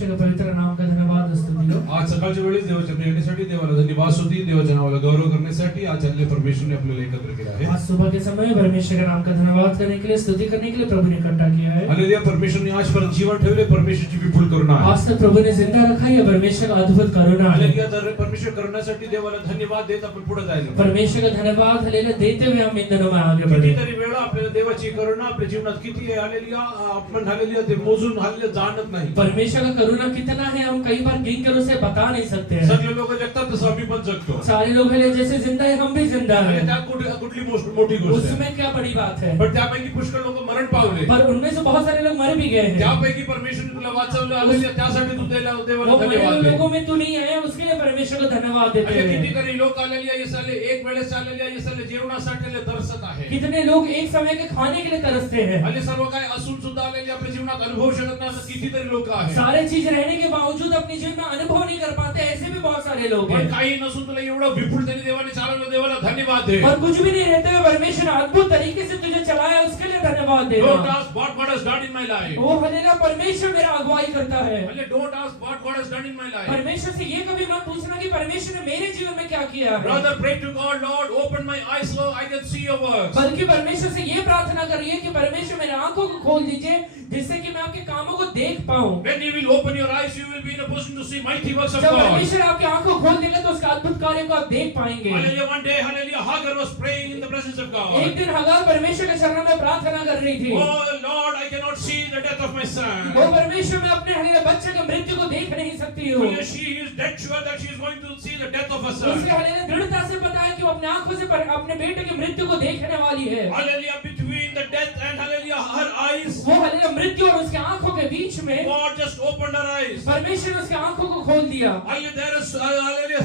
परमेश्वर के पवित्र नाम का धन्यवाद स्तुति हो। आज सकाळच्या वेळेस देवाच्या प्रेमासाठी देवाला धन्यवाद स्तुती देवाच्या नावाला गौरव करण्यासाठी आज चालले परमेश्वरने आपल्याला एकत्र केलं आहे। आज सुबह के समय परमेश्वर के नाम का धन्यवाद करने के लिए स्तुति करने के लिए प्रभु ने इकट्ठा किया है। हालेलुया। परमेश्वर ने आज पर जीवन ठेवले परमेश्वरची विपुल करुणा आहे। आज तक प्रभु ने जिंदा रखा है परमेश्वर का अद्भुत करुणा है। हालेलुया। तर परमेश्वर करुणासाठी देवाला धन्यवाद देत आपण पुढे जायचं। परमेश्वर का धन्यवाद हालेलुया देते हुए हम इन दिनों में आगे बढ़े। कितीतरी वेळा आपल्याला देवाची करुणा आपल्या जीवनात किती आहे हालेलुया आपण हालेलुया ते मोजून हालेलुया जाणत नाही। परमेश्वर का करुणा कितना है हम कई बार गिन कर उसे बता नहीं सकते हैं। सगळे लोक जगतात तसं आम्ही पण जगतो। सारे लोग हैं जैसे जिंदा है हम भी जिंदा हैं। त्या कुठली मोठी गोष्ट आहे। उसमें क्या बड़ी बात है। पण त्यापैकी पुष्कळ लोक मरण पावले। पर उनमें से बहुत सारे लोग मर भी गए हैं। त्यापैकी परमेश्वरने तुला वाचवलं हालेलुया त्यासाठी तू देवाला धन्यवाद दे। लोगों में तू नहीं आया उसके लिए परमेश्वर को धन्यवाद देते हैं। कितीतरी लोक हालेलुया येसाले एक वेळेस हालेलुया येसाले जेवणासाठी तरसत आहे। कितने लोग एक समय के खाने के लिए तरसते हैं। आणि सर्व काय असून सुद्धा हालेलुया आपल्या जीवनात अनुभव शकत नाही असं कितीतरी लोक आहेत। सारे चीज रहने के बावजूद अपने जीवन में अनुभव नहीं कर पाते ऐसे भी बहुत सारे लोग हैं। काही नसून तुला एवढं विपुल त्यांनी देवाने चालवलं देवाला धन्यवाद दे। और कुछ भी नहीं रहते हुए परमेश्वर ने अद्भुत तरीके से तुझे चलाया उसके लिए धन्यवाद दे। Don't ask what God has done in my life। वो हालेलुया परमेश्वर मेरा अगुवाई करता है। Don't ask what God has done in my life। परमेश्वर से ये कभी मत पूछना कि परमेश्वर ने मेरे जीवन में क्या किया है। Rather pray to God, Lord, open my eyes so I can see your works। बल्कि परमेश्वर से ये प्रार्थना करिए कि परमेश्वर मेरी आंखों को खोल दीजिए जिससे कि मैं आपके कामों को देख पाऊं। When you will open your eyes, you will be in a position to see mighty works of जब God। परमेश्वर आपकी आंखों को खोल देगा तो उसका अद्भुत कार्य को आप देख पाएंगे। Hallelujah। One day, hallelujah, Hagar was praying in the presence of God। एक दिन हगार परमेश्वर के चरणों में प्रार्थना कर रही थी। Oh Lord, I cannot see the death of my son। ओ परमेश्वर मैं अपने हालेलुया बच्चे के मृत्यु को देख नहीं सकती हूँ। She is dead sure that she is going to see the death of her son। उसके हालेलुया दृढ़ता से पता है कि वो अपने आंखों से अपने बेटे की मृत्यु को देखने वाली है। Hallelujah। Between the death and hallelujah her eyes, वो हालेलुया मृत्यु और उसके आंखों के बीच में God just opened her eyes। परमेश्वर ने उसके आंखों को खोल दिया। Hallelujah। There is hallelujah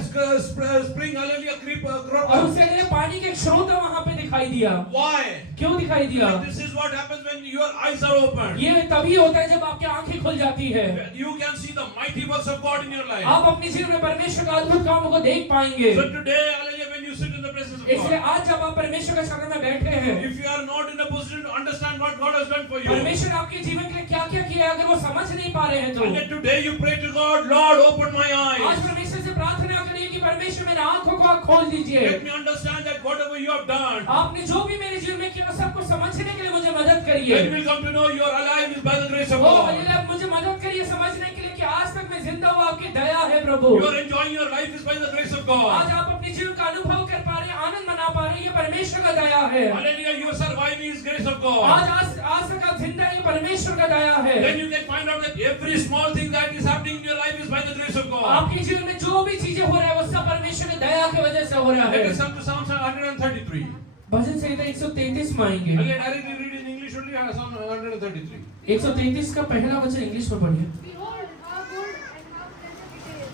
spring hallelujah creep crop। और उसके हालेलुया पानी के एक स्रोत वहां पे दिखाई दिया। Why? क्यों दिखाई दिया? This is what happens when your eyes are opened। ये तभी होता है जब आपकी आंखें खुल जाती है। You can see the mighty works of God in your life। आप अपने जीवन में परमेश्वर का अद्भुत कामों को देख पाएंगे। So today, hallelujah, when you sit in the presence of इसलिए God, आज जब आप परमेश्वर के चरणों में बैठे हैं, if you are not in a position to understand what God has done for you, परमेश्वर आपके जीवन के लिए क्या क्या किया है अगर वो समझ नहीं पा रहे हैं तो and then today you pray to God, Lord, open my आज eyes। परमेश्वर से प्रार्थना करिए कि परमेश्वर मेरी आंखों को आप खोल दीजिए। Let me understand that whatever you have done, आपने जो भी मेरे जीवन में किया सबको समझने के लिए मुझे मदद करिए। then will come to know you are alive is by the grace of O God। Hallelujah मुझे मदद करिए समझने के लिए कि आज तक मैं जिंदा हूँ आपकी दया है प्रभु। You are enjoying your life is by the grace of God। आज आप अपने जीवन का अनुभव कर पा रहे हैं आनंद मना पा रहे हैं ये परमेश्वर का दया है। Hallelujah, you are surviving is grace of God। आज तक आप जिंदा हैं ये परमेश्वर का दया है। Then you can find out that every small thing that is happening in your life is by the grace of God। आपके जीवन में जो भी चीजें हो रहा है वो सब परमेश्वर की दया की वजह से हो रहा है। Let us come to Psalm 133। भजन संहिता 133 में आएंगे। I'll directly read in English only Psalm 133। 133 का पहला वचन इंग्लिश में पढ़िए।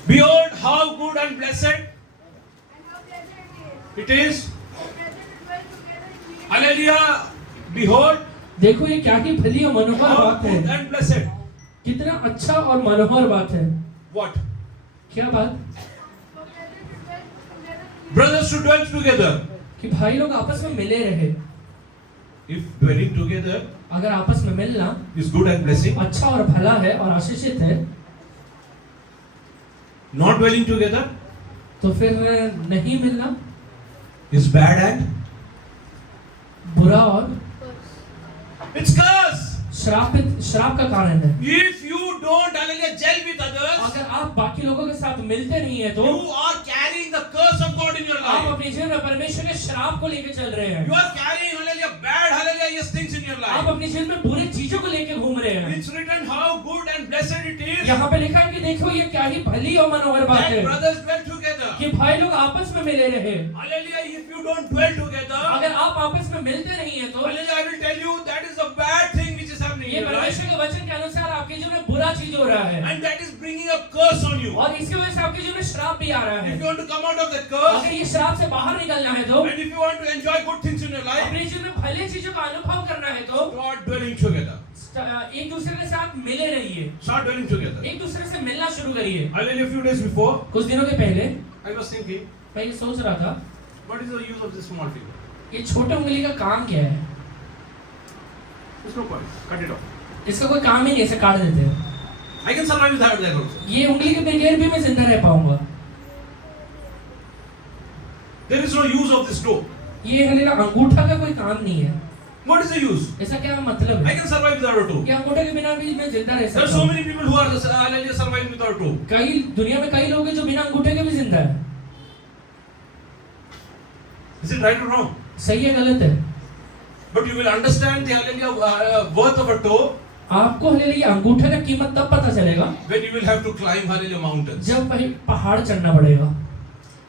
Behold how good and blessed it is। Hallelujah। Behold, देखो ये क्या ही भली और मनोहर how बात good है। and blessed। कितना अच्छा और मनोहर बात है। What? क्या बात? Brothers to dwell together। कि भाई लोग आपस में मिले रहे। If dwelling together अगर आपस में मिलना is good and blessing, अच्छा और भला है और आशीषित है, not dwelling together तो फिर नहीं मिलना is bad and बुरा और it's curse। श्राप का कारण है। If you don't hallelujah gel with others, अगर आप बाकी लोगों के साथ मिलते नहीं है तो you are carrying the curse of God in your आप life। अपने जीवन में परमेश्वर के श्राप को लेकर चल रहे हैं। You are carrying hallelujah bad hallelujah yes things in your आप life। अपने जीवन में बुरी चीजों को लेकर घूम रहे हैं। It's written how good and blessed it is यहाँ पे लिखा है कि देखो ये क्या ही भली और मनोहर बात that है brothers dwell together। कि भाई लोग आपस में मिले रहे। Hallelujah, if you don't dwell together, अगर आप आपस में मिलते नहीं है तो hallelujah, I will tell you that is a bad thing which is happening in ये your life, परमेश्वर के वचन के अनुसार आपके जीवन में बुरा चीज हो रहा है and that is bringing a curse on you। और इसकी वजह से आपके जीवन में श्राप भी आ रहा है। If you want to come out of that curse, अगर ये श्राप से बाहर निकलना है तो and if you want to enjoy good things in your life, अपने जीवन में भले चीजों का अनुभव करना है तो start dwelling together। एक दूसरे के साथ मिले रहिए। Start dwelling together। एक दूसरे से मिलना शुरू करिए। Hallelujah, a few days before, कुछ दिनों के पहले I was thinking, मैं ये सोच रहा था what is the use of this small finger? ये छोटे उंगली का काम क्या है? There's no point. Cut it off। इसका कोई काम ही नहीं, ऐसे काट देते हैं। I can survive without that also. ये उंगली के बगैर भी मैं जिंदा रह पाऊंगा। There is no use of this toe. ये हालेलुया अंगूठा का कोई काम नहीं है। What is the use? ऐसा क्या मतलब I है? can survive without a toe. कि अंगूठे के बिना भी मैं जिंदा रह There सकता are so हूँ। many people who are hallelujah surviving without a toe. कई दुनिया में कई लोग हैं जो बिना अंगूठे के भी जिंदा है। Is it right or wrong? सही है गलत है? But you will understand the hallelujah worth of a toe आपको हालेलुया अंगूठे का कीमत तब पता चलेगा when you will have to climb hallelujah mountains. जब भाई पहाड़ चढ़ना पड़ेगा,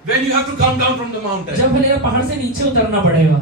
When you have to come down from the mountain. जब हालेलुया पहाड़ से नीचे उतरना पड़ेगा।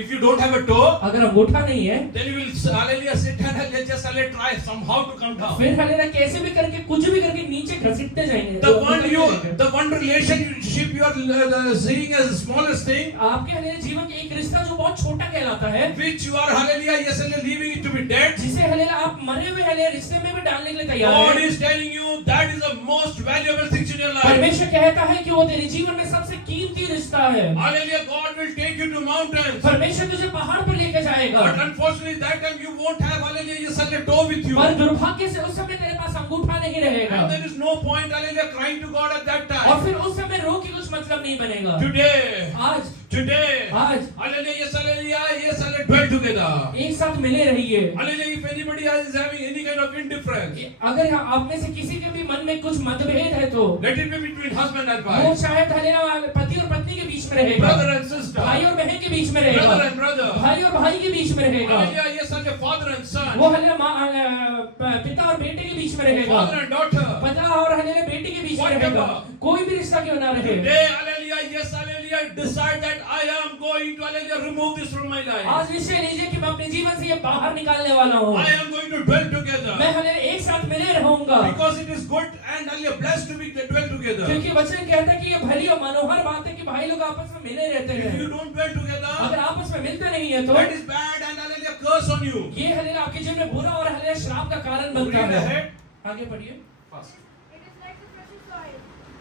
If you don't have a toe, अगर अंगूठा नहीं है then you will hallelujah sit and hallelujah just hallelujah try somehow to come down. फिर हालेलुया कैसे भी करके कुछ भी करके नीचे घसीटते जाएंगे। The one relationship you are seeing as the smallest thing, आपके हालेलुया जीवन के एक रिश्ता जो बहुत छोटा कहलाता है, which you are hallelujah yes hallelujah leaving it to be dead. जिसे हालेलुया आप मरे हुए हालेलुया रिश्ते में भी डालने के लिए तैयार God हैं। is telling you that is the most valuable thing in your life. परमेश्वर कहता है कि वो तेरे जीवन में सबसे कीमती रिश्ता है। Hallelujah, God will take you to mountains. परमेश्वर तुझे पहाड़ पर लेकर जाएगा। But unfortunately, that time you won't have hallelujah yes hallelujah toe with you. पर दुर्भाग्य से उस समय तेरे पास अंगूठा नहीं रहेगा। And there is no point hallelujah crying to God at that और time. फिर उस समय रो के कुछ मतलब नहीं बनेगा। Today, आज hallelujah yes hallelujah dwell together. एक साथ मिले रहिए। Hallelujah, if anybody is having any kind of indifference, अगर आप में से किसी के भी मन में कुछ मतभेद है तो let it be between husband and वो wife, शायद हालेलुया पति और पत्नी के बीच में रहेगा, brother and sister, भाई और बहन के बीच में रहेगा, brother and brother, भाई और भाई के बीच में रहेगा, hallelujah yes hallelujah father and son, वो हालेलुया पिता और बेटे के बीच में रहेगा, father and daughter. पिता और हालेलुया बेटी के बीच में रहेगा। कोई भी रिश्ता क्यों ना रहे। Today, hallelujah, yes, hallelujah, decide that I am going to, hallelujah, remove this from my life. आज निश्चय लीजिए कि मैं अपने जीवन से ये बाहर निकालने वाला हूँ। I am going to dwell together. मैं हालेलुया एक साथ मिले रहूंगा। Because it is good and hallelujah blessed to be dwell together. क्योंकि वचन कहता है कि ये भली और मनोहर बात है कि भाई लोग आपस में मिले रहते If you हैं। don't dwell together, अगर आपस में मिलते नहीं है तो that is bad and hallelujah curse on you. ये हालेलुया आपके जीवन में बुरा और हालेलुया श्राप का कारण बनता Read है। ahead. आगे पढ़िए।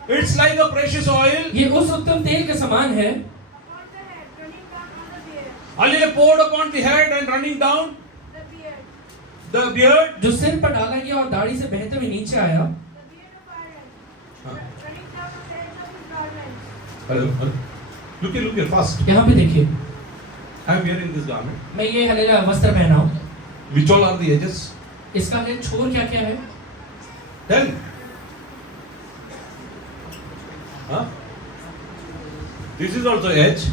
It's like a precious oil. ये उस उत्तम तेल के समान है Hallelujah poured upon the head and running down the beard. जो सिर पर डाला गया और दाढ़ी से बहते हुए नीचे आया। Hello. Look here, fast. यहाँ पे देखिए, I am wearing this garment. मैं ये हालेलुया वस्त्र पहना हूँ। Which all are the edges? इसका हालेलुया छोर क्या क्या है? Tell. Huh? This is also edge.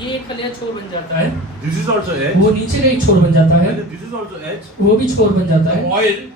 ये एक हालेलुया छोर बन जाता है। This is also edge. वो नीचे का एक छोर बन जाता है। And this is also edge. वो भी छोर बन जाता है। Oil.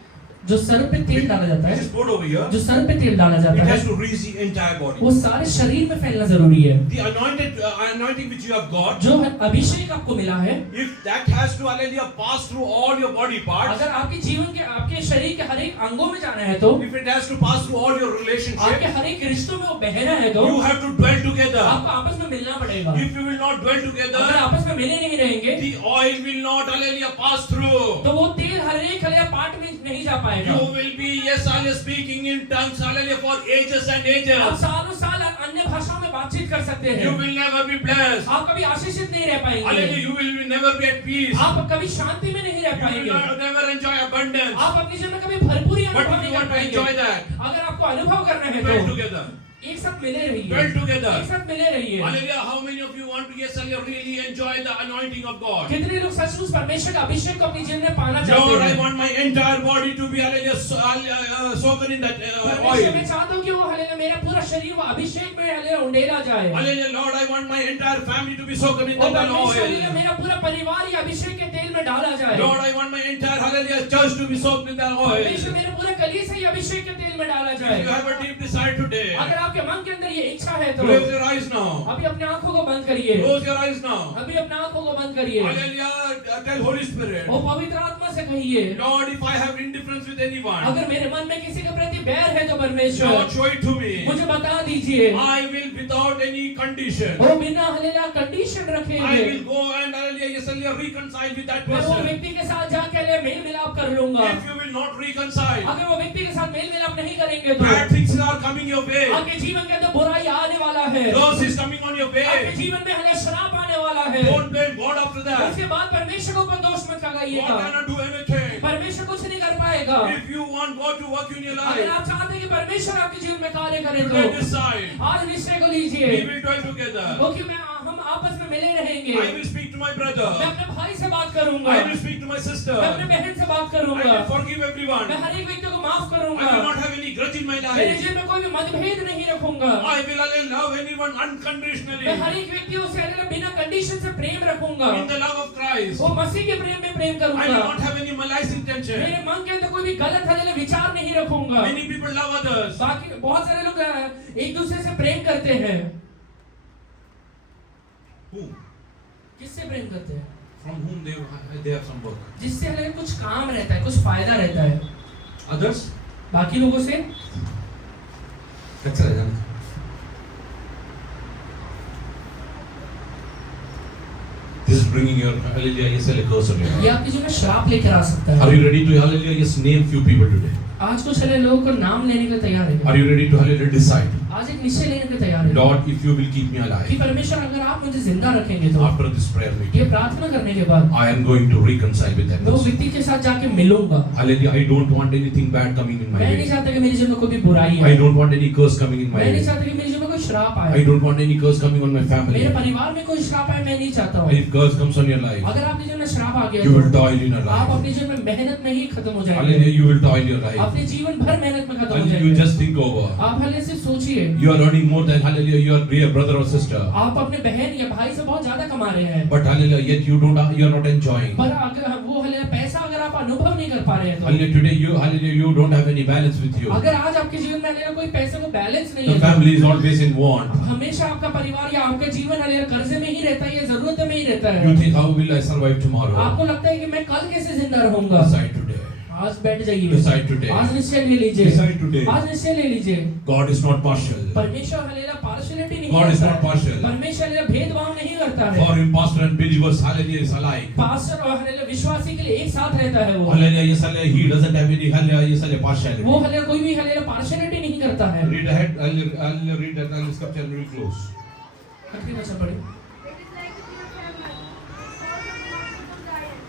जो सर पे तेल डाला जाता This है, is poured over here. जो सर पे तेल डाला It जाता है, has to reach the entire body. वो सारे शरीर में फैलना जरूरी है। The anointing which you have got, जो अभिषेक आपको मिला है, if that has to hallelujah pass through all your body parts, अगर आपके जीवन के आपके शरीर के हर एक अंगों में जाना है तो, if it has to pass through all your आपके relationships, हर एक रिश्तों में वो बहना है तो, you have to dwell together. आपको आपस में मिलना पड़ेगा। If you will not dwell अगर together, आपस में मिले नहीं रहेंगे, the oil will not hallelujah pass through. तो वो तेल हर एक हालेलुया पार्ट में नहीं जा पाएगा। You will be yes hallelujah speaking in tongues hallelujah for ages and आप ages. सालों साल अन्य भाषाओं में बातचीत कर सकते You हैं। will never be blessed. आप कभी आशीषित नहीं रह Hallelujah, पाएंगे। you will never be at peace. आप कभी शांति में नहीं रह You will पाएंगे। never enjoy abundance. आप अपने जीवन में कभी भरपूरी But अनुभव if नहीं you कर want to पाएंगे। enjoy that, अगर आपको अनुभव करना है dwell तो together. एक साथ मिले रहिए। Dwell together. एक साथ मिले रहिए। Hallelujah. How many of you want to yes hallelujah really enjoy the anointing of God? कितने लोग सचमुच परमेश्वर का अभिषेक को अपने जीवन में पाना Lord, चाहते I हैं? want my entire body to be hallelujah soaked in that परमेश्वर oil. मैं चाहता हूँ कि वो हालेलुया मेरा पूरा शरीर वो अभिषेक में हालेलुया उंडेला जाए। Hallelujah, Lord, I want my entire family to be soaked in और that परमेश्वर oil. हालेलुया मेरा पूरा परिवार ये अभिषेक के तेल में डाला जाए। Lord, I want my entire hallelujah church to be soaked in that oil. परमेश्वर मेरे पूरे कलीसिया ये अभिषेक के तेल में डाला जाए। If you have a deep desire today, अगर आपके मन के अंदर ये इच्छा है तो close your eyes now. अभी अपने आंखों को बंद करिए। Close your eyes now. अभी अपने आंखों को बंद करिए। Hallelujah. Tell Holy Spirit. और पवित्र आत्मा से कहिए, Lord, if I have indifference with anyone, अगर मेरे मन में किसी के प्रति बैर है तो परमेश्वर Lord, show it to me. मुझे बता दीजिए। I will without any condition. वो बिना हालेलुया कंडीशन रखे I हुए will go and hallelujah, yes, hallelujah, reconcile with that मैं वो person. व्यक्ति के साथ जाकर हालेलुया मेल मिलाप कर लूंगा। If you will not reconcile, अगर वो व्यक्ति के साथ मेल मिलाप नहीं करेंगे तो bad things are coming your way. आपके जीवन के अंदर बुराई आने वाला है। Curse is coming on your आपके way. जीवन में हालेलुया श्राप आने वाला है। Don't blame God after that. उसके बाद परमेश्वर के ऊपर दोष मत God लगाइएगा। cannot do anything. परमेश्वर कुछ नहीं कर पाएगा। If you want God to work in your अगर life, आप चाहते हैं कि परमेश्वर आपके जीवन में कार्य करे today तो decide. आज निश्चय को लीजिए We will dwell together. क्योंकि हम आपस में मिले रहेंगे। I will speak to my मैं brother. अपने भाई से बात करूंगा, I will speak to my sister. मैं अपने बहन से बात I करूंगा, will forgive everyone. मैं हर एक व्यक्ति को माफ I करूंगा, will not have any grudge in my मेरे life. जीवन में कोई भी मतभेद नहीं रखूंगा, I will love anyone मैं unconditionally. हर एक व्यक्ति से बिना कंडीशन से प्रेम रखूंगा, In the love of Christ. वो मसीह के प्रेम में प्रेम I will करूंगा, not have any malicious intention. मेरे मन के अंदर कोई भी गलत हले विचार नहीं रखूंगा। Many people love others. बाकी बहुत सारे लोग एक दूसरे से प्रेम करते हैं। Who? किससे प्रेम करते हैं? From whom they have some work. जिससे हमें कुछ काम रहता है, कुछ फायदा रहता है। Others? बाकी लोगों से अच्छा है जाना। This is bringing your hallelujah yes a curse on you. ये आपके जीवन में श्राप लेकर आ सकता है। Are you ready to hallelujah yes name few people today? आज कुछ सारे लोगों को नाम लेने के लिए तैयार है। Are you ready to hallelujah decide? आज एक निश्चय लेने के लिए तैयार है। Lord, if you will keep me कि alive परमेश्वर अगर आप मुझे जिंदा रखेंगे तो after this prayer meeting, ये प्रार्थना करने के बाद I am going to reconcile with that मैं उस person. व्यक्ति के साथ जाके मिलूंगा। Hallelujah, I don't want anything bad coming in my मैं नहीं way. चाहता कि मेरे जीवन में कोई भी बुराई I आए। don't want any curse coming in my मैं नहीं way. चाहता कि मेरे जीवन में कोई श्राप I आए। don't want any curse coming on my family. मेरे परिवार में कोई श्राप आए, मैं नहीं चाहता हूँ। If curse comes on your life, अगर आपके जीवन में श्राप आ गया you will तो toil in your आप life. अपने जीवन में मेहनत में ही खत्म हो जाएंगे। Hallelujah, you will toil your life. अपने जीवन भर मेहनत में खत्म हो Hallelujah, you जाएंगे। just think over. आप हले से सोचिए, You are earning more than hallelujah your dear brother or sister. आप अपने बहन या भाई से बहुत ज्यादा कमा रहे हैं, But hallelujah, yet you are not enjoying. पर अगर वो हले पैसा अगर आप अनुभव नहीं कर पा रहे हैं तो Hallelujah, today you don't have any balance with you. अगर आज आपके जीवन में हले कोई पैसे को बैलेंस नहीं The है family is always in want. तो हमेशा आपका परिवार या आपका जीवन हले कर्जे में ही रहता है या जरूरत में ही रहता है। You think how will I survive tomorrow? आपको लगता है कि मैं कल कैसे जिंदा रहूंगा। Decide today. आज बैठ जाइए, Decide today. आज निश्चय ले लीजिए, Decide today. आज निश्चय ले लीजिए। God is not partial. परमेश्वर हलेला पार्शियलिटी नहीं God is करता not है। partial. परमेश्वर हलेला भेदभाव नहीं करता है। For him, pastor and believers, hallelujah is alike. Pastor और हलेला विश्वासी के लिए एक साथ रहता है वो। Hallelujah, yes, hallelujah. He doesn't have any hallelujah, yes, hallelujah, partiality. वो हलेला कोई भी हलेला पार्शियलिटी नहीं करता है। Read ahead. I'll read that. I'll scripture and we'll close. आखिरी वचन पढ़िए। It is like to be a family. So does not become giant.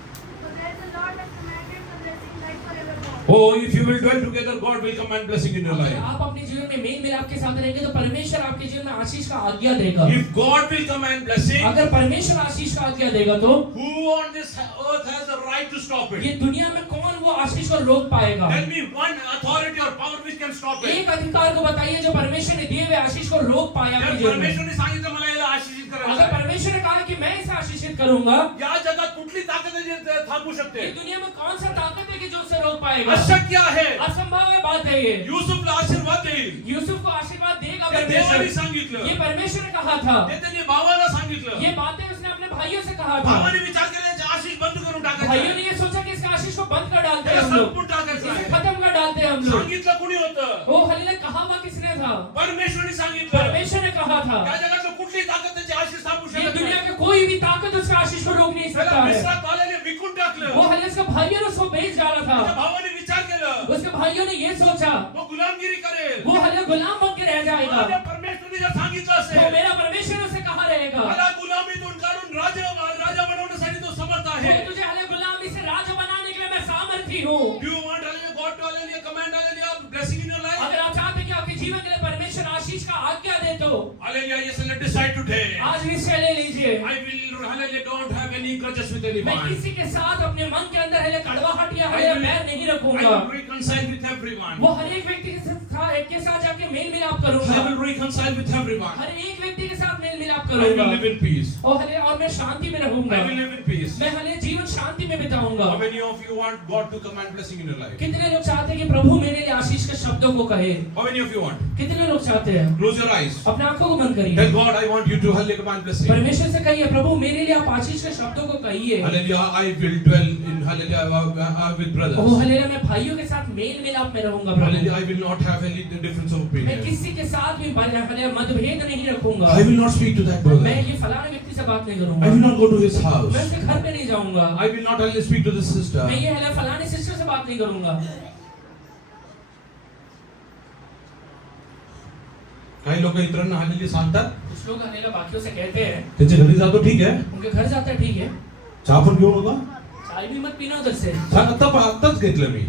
So there the Lord has commanded the blessing like forevermore. Oh, if you will dwell together, God will command blessing in your अगर life. आप अपने जीवन में mail मिलाप के साथ रहेंगे तो परमेश्वर आपके जीवन में आशीष का आज्ञा देगा। If God will command blessing, अगर परमेश्वर आशीष का आज्ञा देगा तो who on this earth has the right to stop ये it? दुनिया में कौन वो आशीष को रोक पाएगा? Tell me one authority or power which can stop it. एक अधिकार को बताइए जो परमेश्वर ने दिए हुए आशीष को रोक पाया आपके जब जीवन में। परमेश्वरने सांगितलं मला याला आशीषित अगर करायचं आहे, परमेश्वर ने कहा कि मैं इसे आशीषित करूंगा, या जगात कुठली ताकद आहे जे थांबवू ये शकते? दुनिया में कौन सा ताकत है कि जो उसे रोक पाएगा? अशक्य आहे. असंभव है बात है ये। युसूफला आशीर्वाद देईल. यूसुफ को आशीर्वाद देगा ते देवाने परमेश्वर। सांगितलं. ये परमेश्वर ने कहा था। ते त्याने भावाला सांगितलं. ये बातें उसने अपने भाइयों से कहा था। भावाने विचार केला याचे आशीष बंद करून टाकायचं भाइयों आहे. ने ये सोचा कि इसका आशीष को बंद कर डालते हैं त्याला हम लोग, संपून टाकायचं इसे आहे. खत्म कर डालते हैं हम लोग। सांगितलं कुणी होतं? वो हलीला कहा हुआ किसने था? परमेश्वरने सांगितलं. परमेश्वर ने कहा था। त्या जगातलं कुठली ताकद त्याचे आशीष थांबवू ये शकत दुनिया नाही. के कोई भी ताकत उसका आशीष को रोक नहीं सकता त्याला है। मिस्रात आलेले विकून टाकलं. वो हलीला उसका भाइयों ने उसको बेच डाला त्याच्या था। भावाने विचार केलं. उसके भाइयों ने ये सोचा तो गुलामगिरी करेल. वो हलीला गुलाम बन के रह जाएगा। माझ्या परमेश्वरने जर सांगितलं तो असेल, मेरा परमेश्वर उसे कहा रहेगा मला गुलामीतून काढून राजा बनवण्यासाठी तो समर्थ आहे. कि तुझे हले गुलामी से राजा बनाने के लिए मैं सामर्थी हूँ। Do you want God to hallelujah command hallelujah blessing in your life? अगर आप चाहते हैं कि आपके जीवन के लिए परमेश्वर आशीष का आज्ञा दे तो Hallelujah, yes, let's decide today. आज निश्चय ले लीजिए। I will hallelujah don't have any grudges with मैं anyone. किसी के साथ अपने मन के अंदर हले कड़वाहट या I हले will- बैर नहीं I रखूंगा। will reconcile with everyone. वो हर एक व्यक्ति के साथ जाके मेल मिलाप I करूंगा। will reconcile with everyone. हर एक व्यक्ति के साथ मेल मिलाप I will करूंगा live in peace. और मैं शांति में रहूंगा। I will live in peace. मैं हले जीवन शांति में बिताऊंगा। How many of you want God to command blessing in your life? कितने लोग चाहते हैं कि प्रभु मेरे लिए आशीष के शब्दों को कहे? How many of you want? कितने लोग चाहते हैं? Close your eyes. अपने आंखों को बंद करिए। Tell God, I want you to hallelujah command blessing. परमेश्वर से कहिए, प्रभु मेरे लिए आप आशीष के शब्दों को कहिए। Hallelujah, I will dwell in hallelujah with O brothers. Hallelujah, मैं भाइयों के साथ मेल मिलाप में रहूंगा प्रभु। Hallelujah, I will not have any difference of मैं opinion. किसी के साथ भी हालेलुया मतभेद नहीं रखूंगा। I will not speak to that मैं brother. ये फलाने व्यक्ति से बात नहीं I करूंगा। will not go to his house. मैं उसके घर पे नहीं जाऊंगा। I will not hallelujah speak to this sister. मैं ये हालेलुया फलाने सिस्टर से बात नहीं करूंगा। काही लोक इतरांना हल्ली सांगतात, कुछ लोग हालेलुया बाकियों से कहते हैं, त्याच्या घरी जातो ठीक आहे, उनके घर जाता है ठीक है, चहा पण घेऊ नका, चाय चाय भी मत पीना उधर से। आत्ताच घेतलं मी.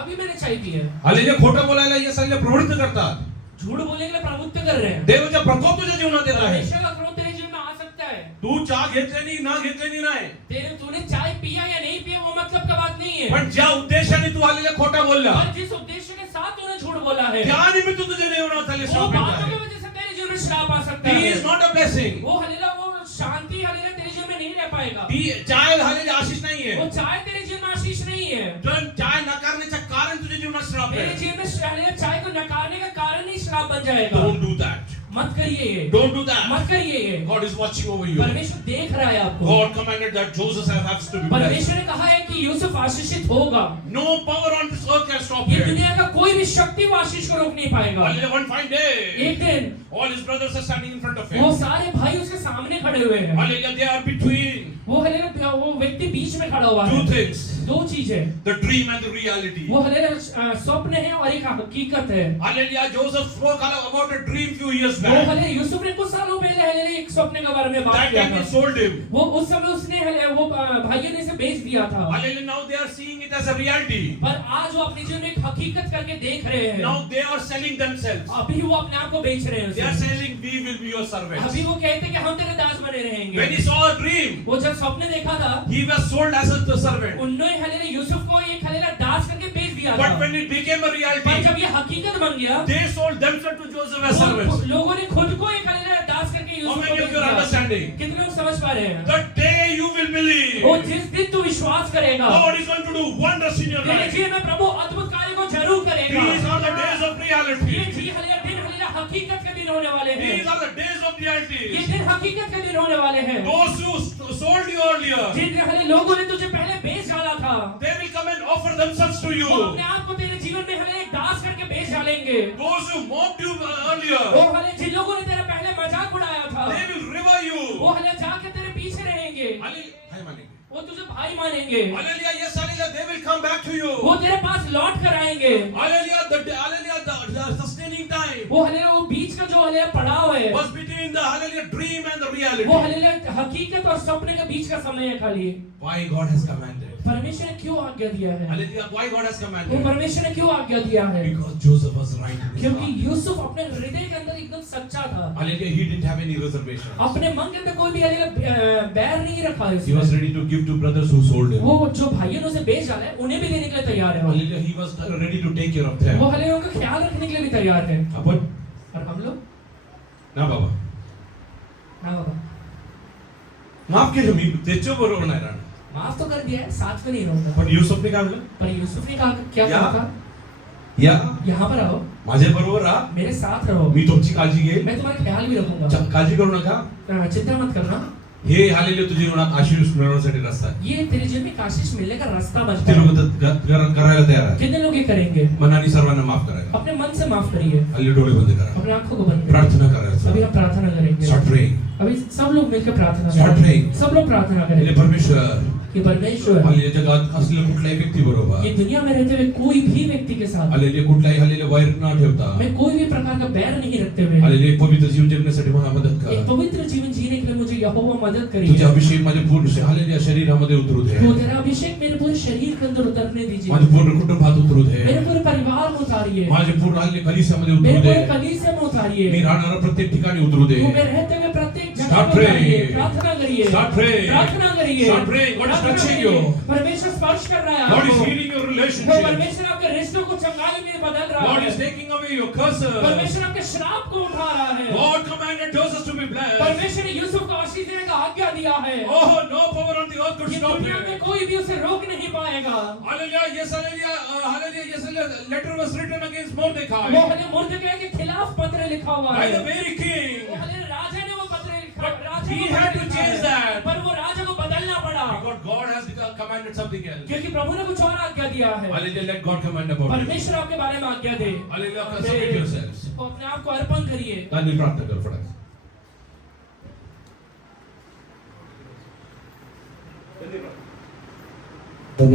अभी मैंने चाय पी है। हालेलुया. खोटं बोलायला हे सगळे प्रवृत्त करतात. झूठ बोलने के लिए प्रवृत्त कर रहे हैं। देवाचा प्रकोप तुझ्या जीवनात येत आहे. परमेश्वर का क्रोध तेरे जीवन में आ सकता है। तू चहा घेतल्यानी ना घेतल्यानी नाही, तूने चाय पिया या नहीं पिया वो मतलब का बात नहीं है, पण ज्या उद्देशाने तू हालेलुया खोटा बोलला, और जिस उद्देश्य के साथ तूने झूठ बोला है, त्या निमित्त तुझ्या जीवनात आले वो श्राप येत बातों आहे. की वजह से तेरे जीवन में श्राप आ सकता He है। is not a blessing. वो हालेलुया, वो शांति हालेलुया तेरे जीवन में नहीं रह पाएगा। ती चाय हालेलुया आशीष नाहीये. वो चाय तेरे जीवन में आशीष नहीं है। पण चाय नकारण्याचं कारण तुझ्या जीवनात श्राप तेरे आहे. जीवन में हालेलुया चाय को नकारने का कारण ही श्राप बन जाएगा। Don't do that. मत करिए ये, Don't do that. मत करिए ये। God is watching over you. परमेश्वर देख रहा है आपको। God commanded that Joseph has to be blessed. परमेश्वर ने कहा है कि यूसुफ आशीषित होगा। No power on this earth can stop ये him. दुनिया का कोई भी शक्ति वो आशीष को रोक नहीं पाएगा। Hallelujah. One fine day, एक दिन all his brothers are standing in front of वो him. सारे भाई उसके सामने खड़े हुए हैं। Hallelujah. They are between वो हालेलुया, वो व्यक्ति बीच में खड़ा हुआ two है। things: दो चीज है, the dream and the reality. वो हालेलुया स्वप्न है और एक हकीकत है। Hallelujah. Joseph spoke about a dream few years वो back. हालेलुया यूसुफ ने कुछ सालों पहले हालेलुया एक स्वप्न के बारे में बात That किया time था। they sold him. वो उस समय उसने हालेलुया वो भाइयों ने इसे बेच दिया था। Hallelujah. Now they are seeing it as a reality. पर आज वो अपने जीवन में एक हकीकत करके देख रहे हैं। Now they are selling themselves. अभी वो अपने आप को बेच रहे हैं They are उसे। saying, "We will be your servants." अभी वो कहते हैं कि हम तेरे दास बने When रहेंगे। he saw a dream, वो जब स्वप्न देखा था, he was sold as a servant. उन्होंने हालेलुया यूसुफ को एक हालेलुया दास करके बेच दिया था। But when it became a पर reality, जब ये हकीकत बन गया, they sold themselves to Joseph as servants. लोगों ने खुद को एक हालेलुया दास करके How यूसुफ को many बेच of you are दिया। understanding? कितने लोग समझ पा रहे हैं? The day you will believe, वो जिस दिन तू विश्वास करेगा, God is going to do wonders in your तेरे life. जीवन में प्रभु अद्भुत कार्य को जरूर करेगा। These are the days of ये reality. हालेलुया दिन हालेलुया हकीकत के दिन होने वाले हैं। These are the days of ये reality. दिन हकीकत के दिन होने वाले हैं। Those who sold you earlier, जिन हालेलुया लोगों ने तुझे पहले बेच डाला था, they will come and offer themselves to you. वो अपने आप को तेरे जीवन में हालेलुया एक दास करके बेच डालेंगे। Those who mocked you वो earlier, हालेलुया जिन लोगों ने तेरा पहले मजाक उड़ाया था, they will revere you. वो हालेलुया जाके तेरे पीछे रहेंगे। Hallelujah. Hi, Mani. वो तुझे भाई मानेंगे। Hallelujah. Yes, hallelujah. They will come back to you. वो तेरे पास लौट कर आएंगे। Hallelujah. The sustaining time वो हालेलुया वो बीच का जो हालेलुया पड़ाव है, was between the hallelujah dream and the reality. वो हालेलुया हकीकत और सपने के बीच का समय है खाली। Why God has commanded? परमेश्वर ने क्यों आज्ञा दिया है? Hallelujah. Why God has वो commanded? परमेश्वर ने क्यों आज्ञा दिया है? Because Joseph was right in his क्योंकि heart. यूसुफ अपने हृदय के अंदर एकदम सच्चा था। Hallelujah. He didn't have any reservation. अपने मन के अंदर कोई भी हालेलुया बैर नहीं रखा He was इसमें। ready to give to brothers who sold him. वो जो भाइयों ने उसे बेच डाला है, उन्हें भी देने के लिए तैयार है वो। Hallelujah. He was ready to take care of वो them. हालेलुया उनका ख्याल रखने के लिए भी तैयार है। But और हम लोग ना बाबा, ना बाबा, माफ केलं मी, त्याच्याबरोबर नाही राहणार. माफ तो कर दिया है, साथ में नहीं रहूंगा। पण युसुफने काय म्हणलं? पर यूसुफ ने कहा क्या या- कहा था? या यहाँ पर आओ, माझ्या बरोबर राहा, मेरे साथ रहो, मी तुमची काळजी घेईन. मैं तुम्हारा ख्याल भी रखूंगा। काळजी करू नका. चिंता मत करना। हे हालेलुया तुझ्या जीवनात आशीष मिळवण्यासाठी रस्ता आहे. ये तेरे जीवन में आशीष मिलने का रास्ता बनता ते है। लोक करायला तयार आहेत. कितने लोग ये करेंगे? मनाने सर्वांना माफ करायला. अपने मन से माफ करिए, हल्ली डोळे बंद करा. अपने आंखों को बंद करिए। प्रार्थना अभी करायचं. हम प्रार्थना करेंगे। Start praying. अभी सब लोग मिलकर प्रार्थना Start करेंगे। praying. सब लोग प्रार्थना हे करेंगे परमेश्वर कि परमेश्वर हालेलुया जगात असलेल्या कुठल्याही व्यक्ती बरोबर ये दुनिया में रहते हुए कोई भी व्यक्ति के साथ हालेलुया कुठल्याही हालेलुया वैर न ठेवता मैं कोई भी प्रकार का बैर नहीं रखते हुए हालेलुया पवित्र जीवन जगण्यासाठी मला मदत एक कर. पवित्र जीवन जीने के लिए मुझे यहोवा मदद तुझे करिए। अभिषेक माझ्या पूर्ण हालेलुया शरीरामध्ये उतरू दे. वो तेरा अभिषेक मेरे पूरे शरीर के अंदर उतरने दीजिए, माझ्या पूर्ण कुटुंबात उतरू दे. मेरे पूरे परिवार में उतारिए, माझे पूर्ण हालेलुया कलिसियामध्ये मेरे उतरू पूरे दे. कलीसिया में मी उतारिए, राहणारा प्रत्येक ठिकाणी उतरू दे. वो मैं रहते हुए प्रत्येक जगह Start पर उतारिए। praying. प्रार्थना करिए, Start praying. प्रार्थना करिए, Start praying. God is प्रार्थना touching करिए। you. परमेश्वर स्पर्श कर रहा है God is आपको। healing your वो relationship. परमेश्वर आपके रिश्तों को चंगाई में बदल रहा God है। is taking away your curses. परमेश्वर आपके श्राप को उठा रहा है। God commanded Joseph to be blessed. परमेश्वर ने यूसुफ को आशीष देने का आज्ञा दिया है। Oh, no power on the earth could ये stop दुनिया में him. कोई भी उसे रोक नहीं पाएगा। Hallelujah. Yes, hallelujah. Hallelujah. Yes, hallelujah. Letter was written against Mordecai. वो हले मुर्दकै के खिलाफ पत्र लिखा हुआ By है। the very king. वो हले राजा ने वो पत्र लिखा, राजा He को had पत्र to लिखा change है। that. पर वो राजा को बदलना पड़ा Because God has commanded something else. क्योंकि प्रभु ने कुछ और आज्ञा दिया है। Hallelujah. Let God command about it. परमेश्वर आपके बारे में आज्ञा दे। Hallelujah. Submit yourselves. तो अपने आप को अर्पण करिए। धन्यवाद प्रार्थना करो फटाफट.